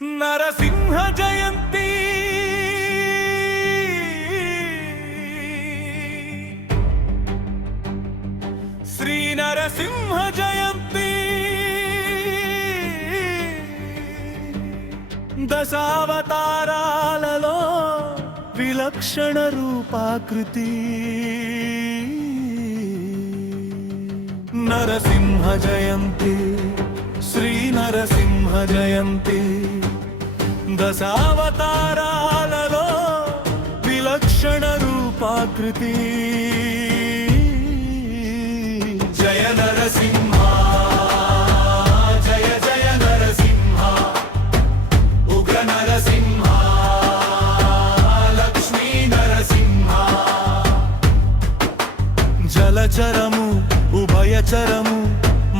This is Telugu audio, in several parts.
నరసింహ జయంతి శ్రీ నరసింహ జయంతి దశావతారాలలో విలక్షణ రూపాకృతి నరసింహ జయంతి శ్రీ నరసింహ జయంతి దశావతారాలలో విలక్షణ రూపాకృతి జయ నరసింహ జయ జయ నరసింహ ఉగ్ర నరసింహ లక్ష్మీ నరసింహ జలచరము ఉభయచరము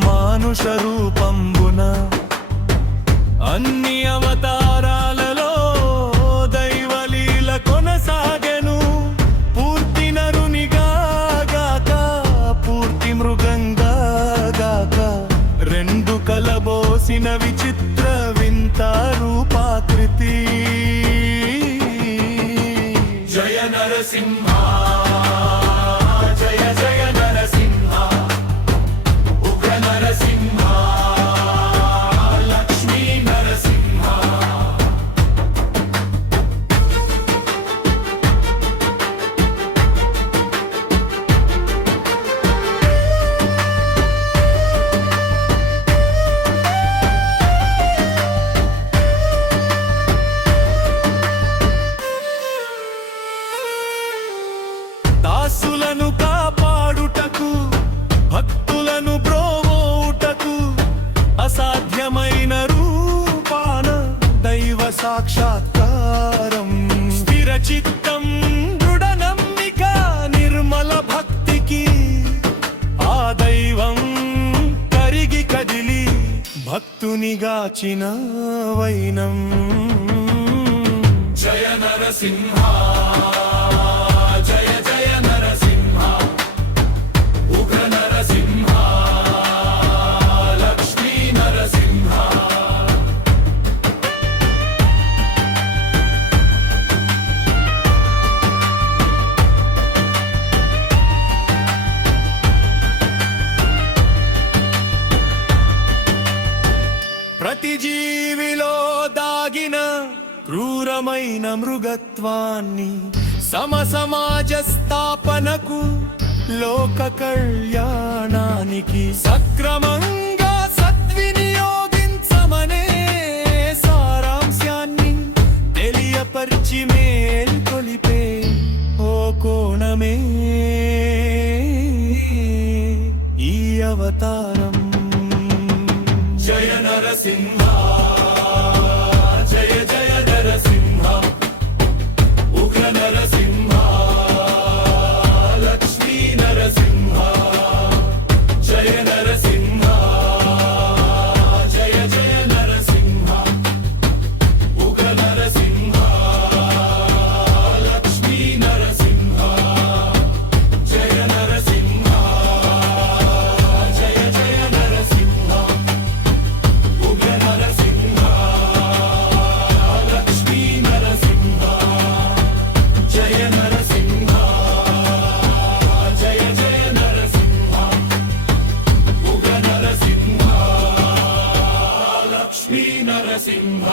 మానుష రూపంబున అన్ని అవతారాలలో దైవలీల కొనసాగెను. పూర్తి నరునిగా గాక పూర్తి మృగంగా గాక రెండు కలబోసిన విచిత్ర వింత రూపాకృతి జయ నరసింహ జయ జయ నరసింహ ఉగ్ర నరసింహ లక్ష్మీ నరసింహ దాసులను కాపాడుటకు భక్తులను బ్రోవుటకు అసాధ్యమైన రూపాన దైవ సాక్షాత్కారం స్థిర చిత్తం దృఢ నమ్మిక నిర్మల భక్తికి ఆ దైవం కరిగి కదిలి భక్తునిగాచిన వైనం జయ నరసింహ జయ జయ నరసింహ ఉగ్ర నరసింహ లక్ష్మీ నరసింహ ప్రతి జీవిలో దాగిన క్రూరమైన మృగత్వాన్ని సమసమాజ స్థాపనకు లోక కళ్యాణానికి సక్రమంగా సద్వినియోగించమనే సారాంశాన్ని తెలియపరిచి మేల్కొలిపే ఓ కోణమే ఈ అవతారం జయ నరసింహ జయ జయ నరసింహ ఉగ్ర నరసింహ లక్ష్మీ నరసింహ జయ నరసింహ జయ జయ నరసింహ ఉగ్ర నరసింహ లక్ష్మీ నరసింహ జయ నరసింహ జయ జయ నరసింహ ఉగ్ర నరసింహ లక్ష్మీ నరసింహ జయ నరసింహ జయ జయ నరసింహ ఉగ్ర నరసింహ లక్ష్మీ నరసింహ